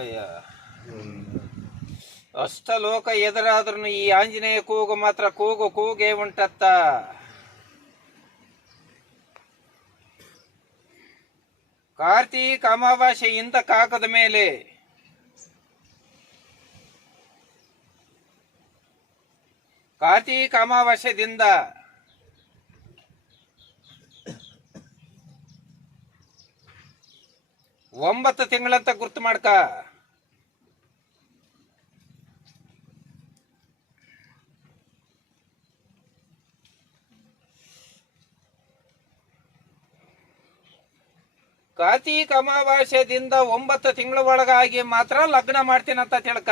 ಅಯ್ಯ, ಅಷ್ಟ ಲೋಕ ಎದುರಾದ್ರೂ ಈ ಆಂಜನೇಯ ಕೂಗು ಮಾತ್ರ ಕೂಗೇ ಉಂಟತ್ತ. ಕಾರ್ತೀಕ ಅಮಾವಾಸ್ಯೆಯಿಂದ ಕಾಕದ ಮೇಲೆ ಕಾರ್ತೀಕ ಅಮಾವಾಸ್ಯದಿಂದ 9 ತಿಂಗಳಂತ ಗುರ್ತು ಮಾಡ್ಕ. ಕಾರ್ತೀಕ ಅಮಾವಾಸ್ಯದಿಂದ 9 ತಿಂಗಳ ಒಳಗಾಗಿ ಮಾತ್ರ ಲಗ್ನ ಮಾಡ್ತೀನಂತ ತಿಳ್ಕ.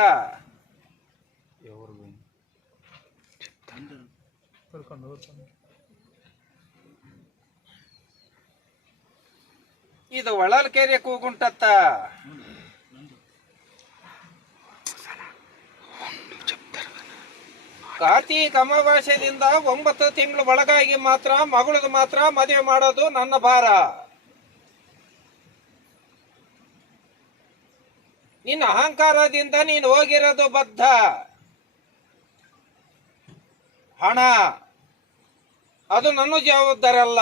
ಇದು ಒಳಲ್ಕೆರೆ ಕೂಗುಂಟತ್ತ. ಕಾರ್ತೀಕ ಅಮಾವಾಸ್ಯದಿಂದ 9 ತಿಂಗಳ ಒಳಗಾಗಿ ಮಾತ್ರ ಮಗಳದು ಮಾತ್ರ ಮದುವೆ ಮಾಡೋದು ನನ್ನ ಭಾರ. ನಿನ್ನ ಅಹಂಕಾರದಿಂದ ನೀನು ಹೋಗಿರೋದು ಬದ್ಧ. ಹಣ ಅದು ನನ್ನ ಜವಾಬ್ದಾರಿ ಅಲ್ಲ.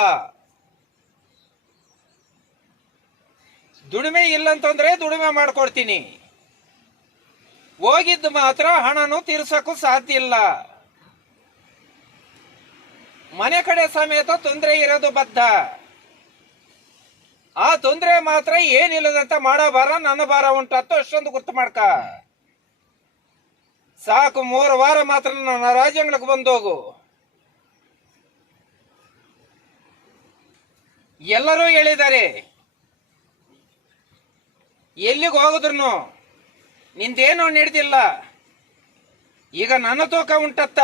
ದುಡಿಮೆ ಇಲ್ಲಂತಂದ್ರೆ ದುಡಿಮೆ ಮಾಡ್ಕೊಡ್ತೀನಿ. ಹೋಗಿದ್ದು ಮಾತ್ರ ಹಣನು ತೀರ್ಸಕ್ಕೂ ಸಾಧ್ಯ ಇಲ್ಲ. ಮನೆ ಕಡೆ ಸಮೇತ ತೊಂದರೆ ಇರೋದು ಬದ್ಧ. ಆ ತೊಂದರೆ ಮಾತ್ರ ಏನಿಲ್ಲದಂತ ಮಾಡೋ ಭಾರ ನನ್ನ ಭಾರ ಉಂಟತ್ತು. ಅಷ್ಟೊಂದು ಗುರ್ತು ಮಾಡ್ಕ ಸಾಕು. 3 ವಾರ ಮಾತ್ರ ನನ್ನ ರಾಜ್ಯಗಳಿಗೆ ಬಂದೋಗು. ಎಲ್ಲರೂ ಹೇಳಿದ್ದಾರೆ, ಎಲ್ಲಿಗೆ ಹೋಗುದ್ರು ನಿಂದೇನು ನಡೆದಿಲ್ಲ. ಈಗ ನನ್ನ ತೂಕ ಉಂಟತ್ತ.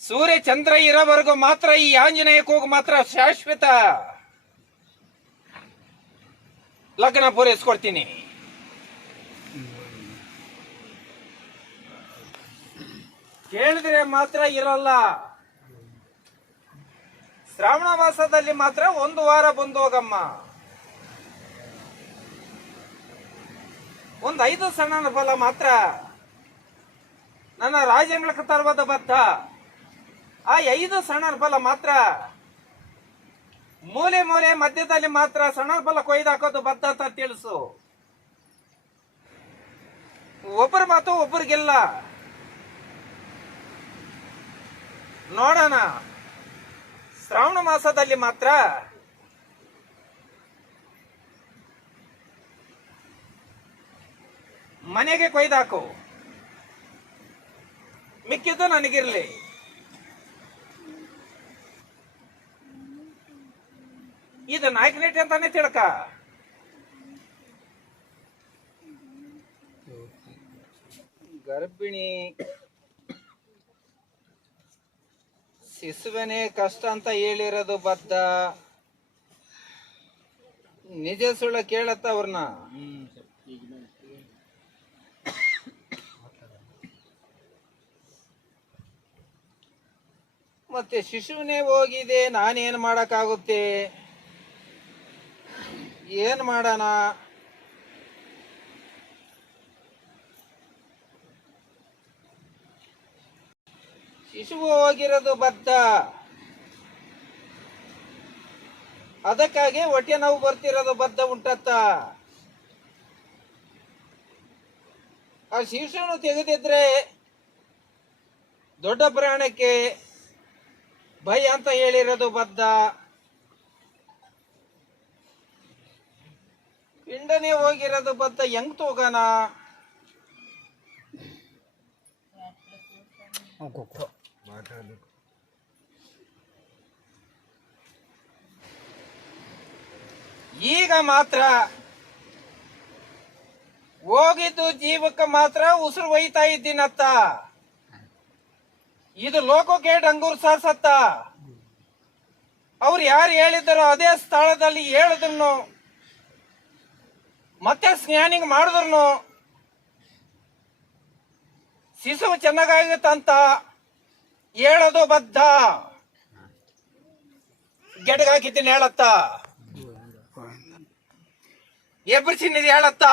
ಸೂರ್ಯ ಚಂದ್ರ ಇರೋವರೆಗೂ ಮಾತ್ರ ಈ ಆಂಜನೇಯ ಕೂಗು ಮಾತ್ರ ಶಾಶ್ವತ. ಲಗ್ನ ಪೂರೈಸ್ಕೊಡ್ತೀನಿ. ಕೇಳಿದ್ರೆ ಮಾತ್ರ ಇರಲ್ಲ. ಶ್ರಾವಣ ಮಾಸದಲ್ಲಿ ಮಾತ್ರ 1 ವಾರ ಬಂದೋಗಮ್ಮ. ಒಂದು 5 ಸಣ್ಣ ಫಲ ಮಾತ್ರ ನನ್ನ ರಾಜ್ಯಗಳಿಗೆ ತರುವುದು ಬದ್ಧ. ಆ 5 ಸಣ್ಣ ಫಲ ಮಾತ್ರ ಮೂಲೆ ಮಧ್ಯದಲ್ಲಿ ಮಾತ್ರ ಸಣ್ಣ ಫಲ ಕೊಯ್ದಾಕೋದು ಬದ್ಧ ಅಂತ ತಿಳಿಸು. ಒಬ್ಬರ ಮಾತು ಒಬ್ಬರಿಗೆಲ್ಲ. ನೋಡೋಣ, ಶ್ರಾವಣ ಮಾಸದಲ್ಲಿ ಮಾತ್ರ ಮನೆಗೆ ಕೊಯ್ದಾಕು. ಮಿಕ್ಕಿದ್ದು ನನಗಿರ್ಲಿ. ಇದು ನಾಯಕನೇಟಿ ಅಂತಾನೆ ತಿಳ್ಕ. ಗರ್ಭಿಣಿ ಶಿಶುವನೇ ಕಷ್ಟ ಅಂತ ಹೇಳಿರೋದು ಬದ್ಧ. ನಿಜ ಸುಳ್ಳ ಕೇಳತ್ತ ಅವ್ರನ್ನ. ಮತ್ತೆ ಶಿಶುವನೇ ಹೋಗಿದೆ, ನಾನೇನ್ ಮಾಡಕ್ಕಾಗುತ್ತೆ? ಏನ್ ಮಾಡೋಣ? ಶಿಶುವು ಹೋಗಿರೋದು ಬದ್ಧ. ಅದಕ್ಕಾಗಿ ಹೊಟ್ಟೆ ನೋವು ಬರ್ತಿರೋದು ಬದ್ಧ ಉಂಟತ್ತ. ಆ ಶಿಶುವನ್ನು ತೆಗೆದಿದ್ರೆ ದೊಡ್ಡ ಪ್ರಾಣಕ್ಕೆ ಭಯ ಅಂತ ಹೇಳಿರೋದು ಬದ್ಧ. ಪಿಂಡನೆ ಹೋಗಿರೋದು ಬದ್ಧ. ಹೆಂಗ್ ತಗೋಣ? ಈಗ ಮಾತ್ರ ಹೋಗಿದ್ದು ಜೀವಕ್ಕೆ ಮಾತ್ರ ಉಸಿರು ಒಯ್ತಾ ಇದ್ದೀನತ್ತ. ಇದು ಲೋಕಕ್ಕೆ ಡಂಗೂರ್ ಸಾಸತ್ತ. ಅವ್ರು ಯಾರು ಹೇಳಿದ್ರು ಅದೇ ಸ್ಥಳದಲ್ಲಿ ಹೇಳಿದ್ರು, ಮತ್ತೆ ಸ್ಕ್ಯಾನಿಂಗ್ ಮಾಡಿದ್ರು ಶಿಶು ಚೆನ್ನಾಗಾಗುತ್ತಂತ ಹೇಳೋದು ಬದ್ಧ. ಗೆಡ್ಗಾಕಿದ್ದೀನಿ ಹೇಳತ್ತ. ಎಬ್ಬರಿಸಿನಿದೆ ಹೇಳತ್ತ.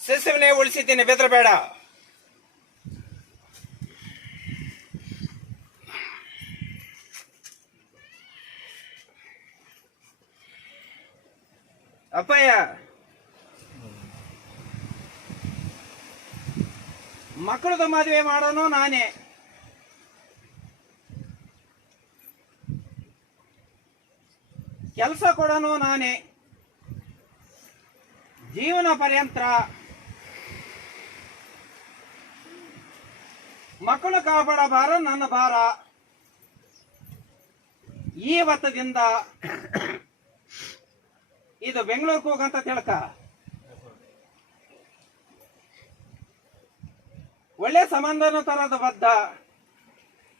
ಶಿಶುವನ್ನೇ ಉಳಿಸಿದ್ದೀನಿ, ಬೆದರಬೇಡ. ಅಪ್ಪಯ್ಯ, ಮಕ್ಕಳದ ಮದುವೆ ಮಾಡೋನು ನಾನೇ. ಕೆಲಸ ಕೊಡೋನು ನಾನೇ. ಜೀವನ ಪರ್ಯಂತ ಮಕ್ಕಳು ಕಾಪಾಡ ಭಾರ ನನ್ನ ಭಾರ. ಈ ಹೊತ್ತದಿಂದ ಇದು ಬೆಂಗಳೂರಿಗೆ ಹೋಗಂತ ತಿಳ್ಕ. ಒಳ್ಳೆ ಸಂಬಂಧನೂ ತರದ ಬದ್ಧ,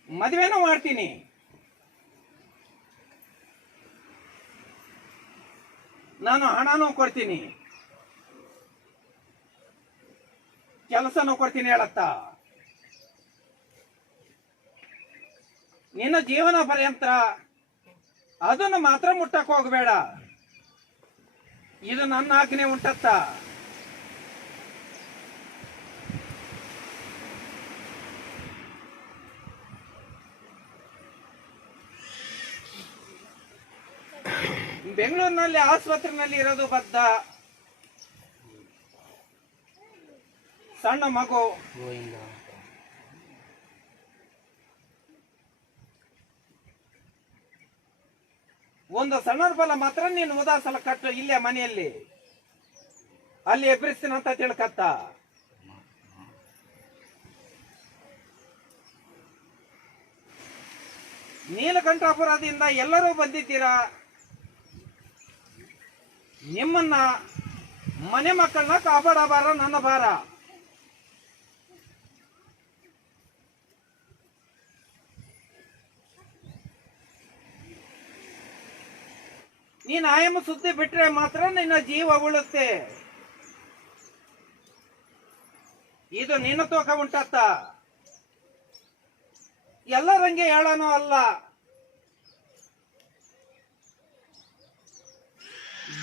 ಮದುವೆನೂ ಮಾಡ್ತೀನಿ. ನಾನು ಹಣನೂ ಕೊಡ್ತೀನಿ, ಕೆಲಸನೂ ಕೊಡ್ತೀನಿ ಹೇಳತ್ತ. ನಿನ್ನ ಜೀವನ ಪರ್ಯಂತ ಅದನ್ನು ಮಾತ್ರ ಮುಟ್ಟಕ್ ಹೋಗಬೇಡ. ಇದು ನನ್ನ ಆಜ್ಞೆ ಉಂಟತ್ತ. ಬೆಂಗಳೂರಿನಲ್ಲಿ ಆಸ್ಪತ್ರೆಯಲ್ಲಿ ಇರೋದು ಬದ್ಧ. ಸಣ್ಣ ಮಗು, ಒಂದು ಸಣ್ಣ ಫಲ ಮಾತ್ರ ನೀನು ಉದಾಸಲ ಕಟ್ಟು ಇಲ್ಲೇ ಮನೆಯಲ್ಲಿ, ಅಲ್ಲಿ ಎಬ್ಬರಿಸ್ತೀನಂತ ತಿಳ್ಕತ್ತ. ನೀಲಕಂಠಾಪುರದಿಂದ ಎಲ್ಲರೂ ಬಂದಿದ್ದೀರಾ. ನಿಮ್ಮನ್ನ ಮನೆ ಮಕ್ಕಳನ್ನ ಕಾಪಾಡಬಾರ ನನ್ನ ಭಾರ. ನೀನು ಆಯಮ್ಮ ಸುದ್ದಿ ಬಿಟ್ರೆ ಮಾತ್ರ ನಿನ್ನ ಜೀವ ಉಳುತ್ತೆ. ಇದು ನಿನ್ನ ತೂಕ ಉಂಟತ್ತ. ಎಲ್ಲರಂಗೆ ಹೇಳನೂ ಅಲ್ಲ.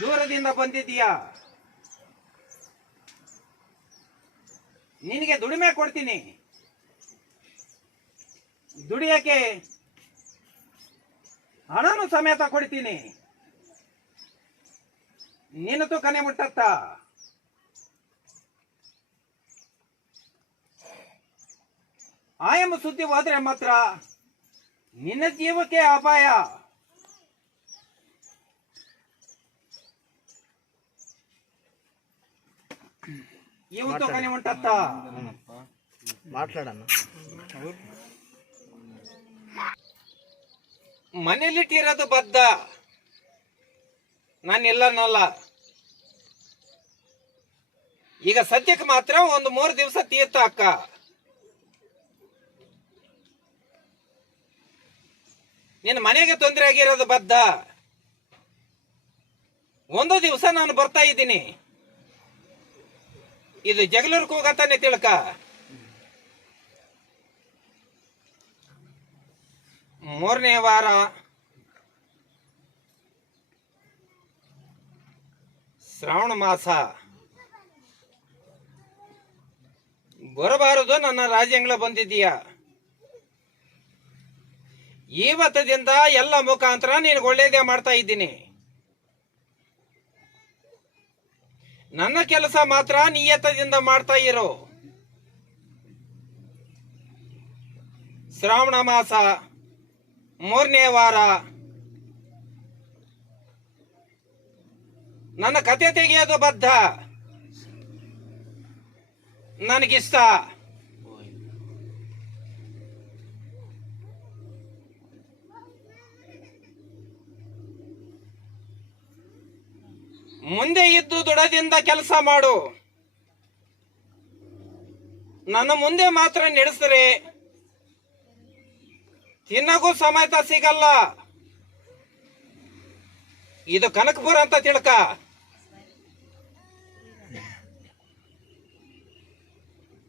ದೂರದಿಂದ ಬಂದಿದ್ದೀಯಾ, ನಿನಗೆ ದುಡಿಮೆ ಕೊಡ್ತೀನಿ. ದುಡಿಯಕ್ಕೆ ಹಣನು ಸಮೇತ ಕೊಡ್ತೀನಿ. ನಿನ್ನ ತೂಕನೆ ಮುಟ್ಟತ್ತ. ಆಯಮ್ಮ ಸುದ್ದಿ ಹೋದ್ರೆ ಮಾತ್ರ ನಿನ್ನ ಜೀವಕ್ಕೆ ಅಪಾಯ. ಇವತ್ತು ಕನೆ ಉಂಟತ್ತ. ಮಾತಾಡೋಣ. ಮನೇಲಿಟ್ಟಿರೋದು ಬದ್ಧ, ನಾನೆಲ್ಲನಲ್ಲ. ಈಗ ಸದ್ಯಕ್ಕೆ ಮಾತ್ರ ಒಂದು 3 ದಿವಸ ತೀರ್ಥ ಅಕ್ಕ. ನಿನ್ನ ಮನೆಗೆ ತೊಂದರೆ ಆಗಿರೋದು ಬದ್ಧ. ಒಂದು ದಿವಸ ನಾನು ಬರ್ತಾ ಇದ್ದೀನಿ. ಇದು ಜಗಳೂರ್ಗೆ ಹೋಗತ್ತಾನೆ ತಿಳ್ಕ. ಮೂರನೇ ವಾರ ಶ್ರಾವಣ ಮಾಸ. ಬರಬಾರದು ನನ್ನ ರಾಜ್ಯಾಂಗಳ ಬಂದಿದ್ದೀಯ. ಇವತ್ತದಿಂದ ಎಲ್ಲ ಮುಖಾಂತರ ನಿನಗೆ ಒಳ್ಳೇದೇ ಮಾಡ್ತಾ ಇದ್ದೀನಿ. ನನ್ನ ಕೆಲಸ ಮಾತ್ರ ನಿಯತದಿಂದ ಮಾಡ್ತಾ ಇರೋ. ಶ್ರಾವಣ ಮಾಸ 3ನೇ ವಾರ ನನ್ನ ಕತೆ ತೆಗೆಯೋದು ಬದ್ಧ. ನನಗಿಷ್ಟ. ಮುಂದೆ ಇದ್ದು ದೃಢದಿಂದ ಕೆಲಸ ಮಾಡು. ನನ್ನ ಮುಂದೆ ಮಾತ್ರ ನಡೆಸಿದ್ರೆ ತಿನ್ನಗೂ ಸಮೇತ ಸಿಗಲ್ಲ. ಇದು ಕನಕಪುರ ಅಂತ ತಿಳ್ಕ.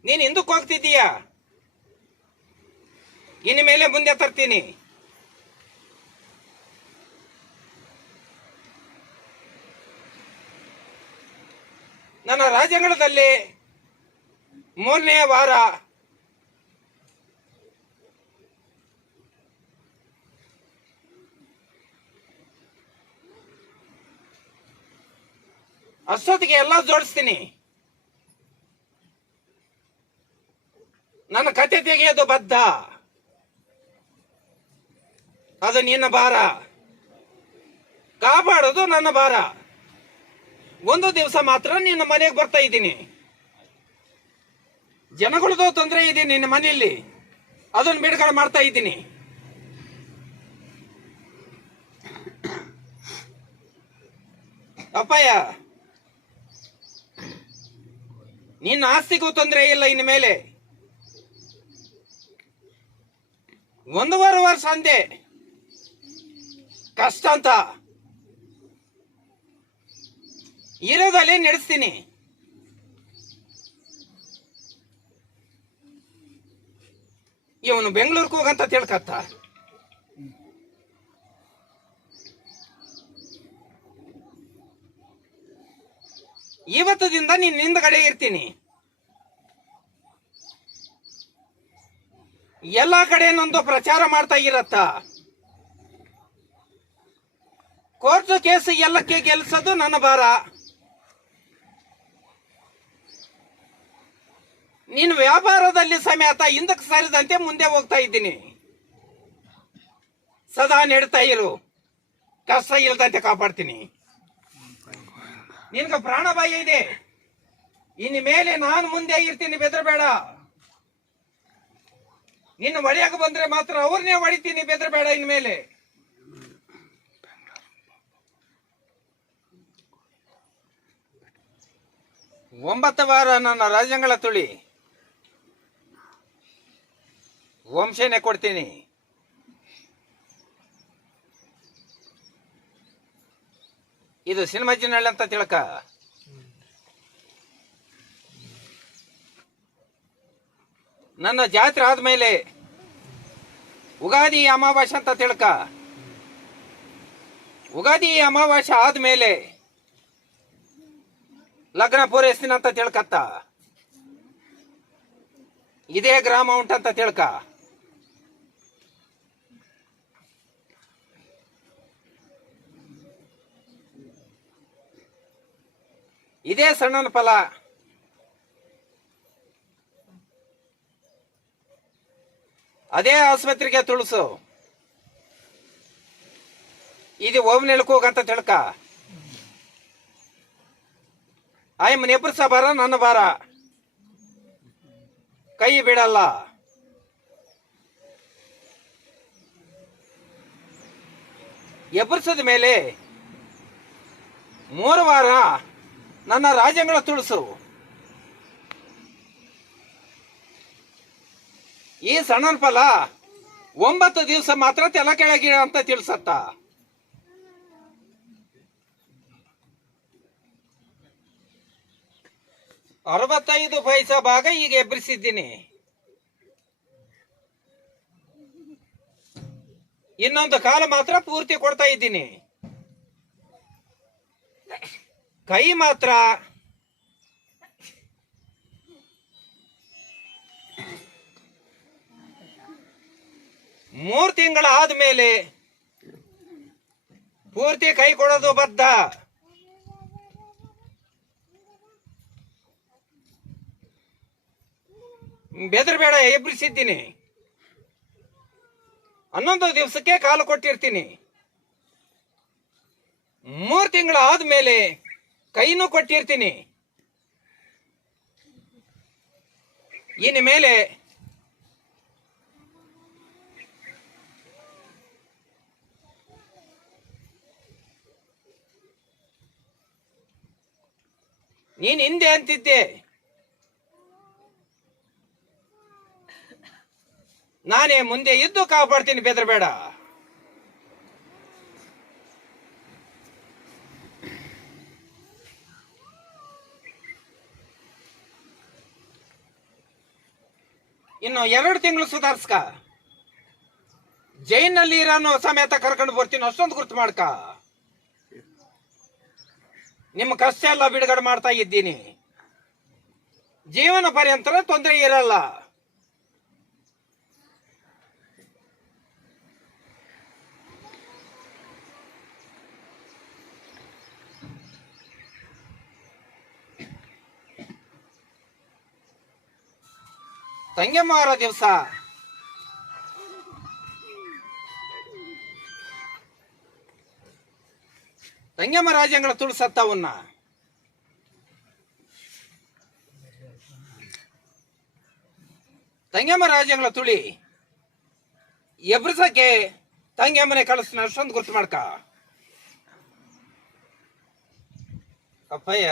ನೀನ್ ಹಿಂದಕ್ಕೆ ಹೋಗ್ತಿದ್ದೀಯ, ಇನ್ನು ಮೇಲೆ ಮುಂದೆ ತರ್ತೀನಿ. ನನ್ನ ರಾಜ್ಯಾಂಗಣದಲ್ಲಿ 3ನೇ ವಾರ ಅಷ್ಟೊತ್ತಿಗೆ ಎಲ್ಲ ಜೋಡಿಸ್ತೀನಿ. ನನ್ನ ಕತೆ ತೆಗೆಯೋದು ಬದ್ಧ, ಅದು ನಿನ್ನ ಭಾರ, ಕಾಪಾಡೋದು ನನ್ನ ಭಾರ. ಒಂದು ದಿವಸ ಮಾತ್ರ ನಿನ್ನ ಮನೆಗೆ ಬರ್ತಾ ಇದ್ದೀನಿ. ಜನಗಳದ್ದು ತೊಂದರೆ ಇದೆ ನಿನ್ನ ಮನೆಯಲ್ಲಿ, ಅದನ್ನು ಬಿಡುಗಡೆ ಮಾಡ್ತಾ ಇದ್ದೀನಿ. ಅಪ್ಪಯ್ಯ, ನಿನ್ನ ಆಸ್ತಿಗೂ ತೊಂದರೆ ಇಲ್ಲ ಇನ್ನು ಮೇಲೆ. 1.5 ವರ್ಷ ಅಂದೆ ಕಷ್ಟ ಅಂತ, ಇರೋದಲ್ಲೇ ನಡೆಸ್ತೀನಿ. ಇವನು ಬೆಂಗಳೂರಿಗೆ ಹೋಗಂತ ತಿಳ್ಕತ್ತ. ಇವತ್ತದಿಂದ ನೀನ್ ಹಿಂದ್ಗಡೆ ಇರ್ತೀನಿ. ಎಲ್ಲಾ ಕಡೆ ನಂದು ಪ್ರಚಾರ ಮಾಡ್ತಾ ಇರತ್ತ. ಕೋರ್ಟ್ ಕೇಸ್ ಎಲ್ಲಕ್ಕೆ ಗೆಲ್ಸೋದು ನನ್ನ ಭಾರ. ನೀನು ವ್ಯಾಪಾರದಲ್ಲಿ ಸಮೇತ ಹಿಂದಕ್ಕೆ ಸರಿದಂತೆ ಮುಂದೆ ಹೋಗ್ತಾ ಇದ್ದೀನಿ. ಸದಾ ನೆಡ್ತಾ ಇರು, ಕಷ್ಟ ಇಲ್ಲದಂತೆ ಕಾಪಾಡ್ತೀನಿ. ನಿನ್ಗ ಪ್ರಾಣ ಭಯ ಇದೆ, ಇನ್ನು ಮೇಲೆ ನಾನು ಮುಂದೆ ಇರ್ತೀನಿ, ಬೆದರಬೇಡ. ನಿನ್ನ ಹೊಡೆಯಕ್ಕೆ ಬಂದ್ರೆ ಮಾತ್ರ ಅವ್ರನ್ನೇ ಹೊಡಿತೀನಿ, ಬೆದರಬೇಡ ಇನ್ಮೇಲೆ. ಒಂಬತ್ತು ವಾರ ನನ್ನ ರಾಜ್ಯಾಂಗಳ ತುಳಿ ವಂಶನೇ ಕೊಡ್ತೀನಿ. ಇದು ಸಿನಿಮಾಜಿನಳ್ಳಿ ಅಂತ ತಿಳ್ಕ. ನನ್ನ ಜಾತ್ರೆ ಆದ್ಮೇಲೆ ಉಗಾದಿ ಅಮಾವಾಸ್ಯೆ ಅಂತ ತಿಳ್ಕ. ಉಗಾದಿ ಅಮಾವಾಸ್ಯೆ ಆದ್ಮೇಲೆ ಲಗ್ನ ಪೂರೈಸ್ತೀನಿ ಅಂತ ತಿಳ್ಕತ್ತ. ಇದೇ ಗ್ರಾಮ ಉಂಟಂತ ತಿಳ್ಕ. ಇದೇ ಸಣ್ಣನ ಫಲ. ಅದೇ ಆಸ್ಪತ್ರೆಗೆ ತುಳಸು. ಇದು ಓಮ್ನೆಳಕ್ ಹೋಗಂತ ತಿಳ್ಕ. ಆಯಮ್ಮನ ಎಬ್ಬರ್ಸ ಬಾರ, ನನ್ನ ಬಾರ, ಕೈ ಬಿಡಲ್ಲ. ಎಬ್ಬರ್ಸದ ಮೇಲೆ 3 ವಾರ ನನ್ನ ರಾಜ್ಯಾಂಗಳ ತುಳಸು. ಈ ಸಣ್ಣನ ಫಲ 9 ದಿವಸ ಮಾತ್ರ ತೆಲ ಕೆಳಗಿಡ ಅಂತ ತಿಳಿಸತ್ತ. $65 ಪೈಸಾ ಭಾಗ ಈಗ ಎಬ್ಬರಿಸಿದ್ದೀನಿ. ಇನ್ನೊಂದು ಕಾಲ ಮಾತ್ರ ಪೂರ್ತಿ ಕೊಡ್ತಾ ಇದ್ದೀನಿ. ಕೈ ಮಾತ್ರ ಮೂರು ತಿಂಗಳ ಆದ್ಮೇಲೆ ಪೂರ್ತಿ ಕೈ ಕೊಡೋದು ಬದ್ಧ. ಬೆದರಬೇಡ, ಎಬ್ಬರಿಸಿದ್ದೀನಿ. 11 ದಿವಸಕ್ಕೆ ಕಾಲು ಕೊಟ್ಟಿರ್ತೀನಿ. 3 ತಿಂಗಳ ಆದ್ಮೇಲೆ ಕೈನೂ ಕೊಟ್ಟಿರ್ತೀನಿ. ಇನ್ನು ಮೇಲೆ ನೀನ್ ಹಿಂದೆ ಅಂತಿದ್ದೆ, ನಾನೇ ಮುಂದೆ ಇದ್ದು ಕಾಪಾಡ್ತೀನಿ, ಬೆದರಬೇಡ. ಇನ್ನು 2 ತಿಂಗಳು ಸುಧಾರ್ಸ್ಕ. ಜೈನಲ್ಲಿ ಇರೋನು ಸಮೇತ ಕರ್ಕೊಂಡು ಬರ್ತೀನಿ, ಅಷ್ಟೊಂದು ಗುರ್ತು ಮಾಡ್ಕ. ನಿಮ್ಮ ಕಷ್ಟ ಎಲ್ಲ ಬಿಡುಗಡೆ ಮಾಡ್ತಾ ಇದ್ದೀನಿ. ಜೀವನ ಪರ್ಯಂತರ ತೊಂದರೆ ಇರಲ್ಲ. ತಂಗೆಮಾರ ದಿವಸ ತಂಗೆಮ್ಮ ರಾಜ್ಯಗಳ ತುಳಿಸತ್ತವನ್ನ ತಂಗೆಮ್ಮ ರಾಜ್ಯಗಳ ತುಳಿ ಎಬ್ರಿಸಕ್ಕೆ ತಂಗೆಮ್ಮನೆ ಕಳಿಸ್ನ ಅಷ್ಟೊಂದು ಗುರ್ತು ಮಾಡ್ಕ. ಅಪ್ಪಯ್ಯ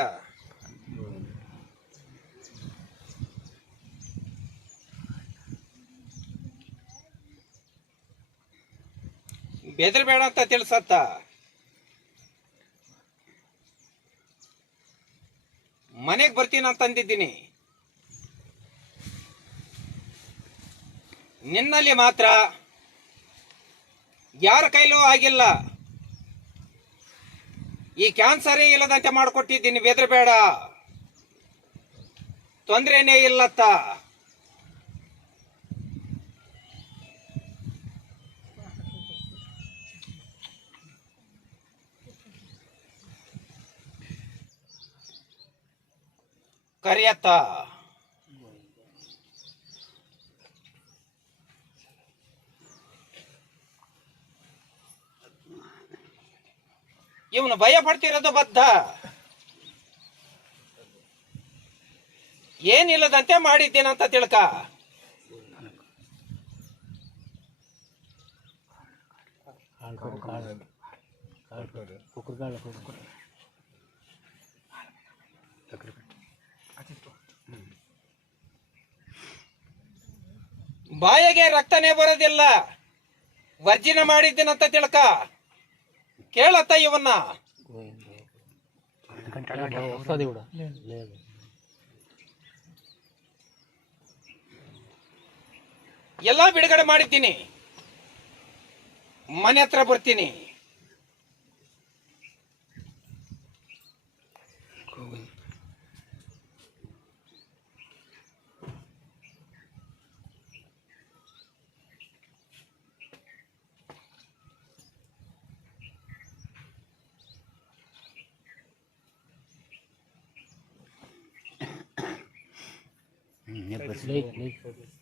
ಬೆದರ್ಬೇಡ ಅಂತ ತಿಳಿಸತ್ತ. ಮನೆಗೆ ಬರ್ತೀನಿ ಅಂತ ಅಂದಿದ್ದೀನಿ. ನಿನ್ನಲ್ಲಿ ಮಾತ್ರ ಯಾರ ಕೈಲೂ ಆಗಿಲ್ಲ. ಈ ಕ್ಯಾನ್ಸರೇ ಇಲ್ಲದಂತೆ ಮಾಡಿಕೊಟ್ಟಿದ್ದೀನಿ. ಬೆದರ್ಬೇಡ, ತೊಂದ್ರೆನೇ ಇಲ್ಲತ್ತ. ಕರಿಯತ್ತ ಇವನು ಭಯ ಪಡ್ತಿರೋದು ಬದ್ಧ. ಏನಿಲ್ಲದಂತೆ ಮಾಡಿದ್ದೇನಂತ ತಿಳ್ಕ. ಬಾಯಿಗೆ ರಕ್ತನೇ ಬರೋದಿಲ್ಲ. ವರ್ಜಿನ ಮಾಡಿದ್ದೀನಂತ ತಿಳ್ಕ. ಕೇಳತ್ತ ಇವನ್ನ. ಎಲ್ಲ ಬಿಡುಗಡೆ ಮಾಡಿದ್ದೀನಿ. ಮನೆ ಹತ್ರ ಬರ್ತೀನಿ. Late.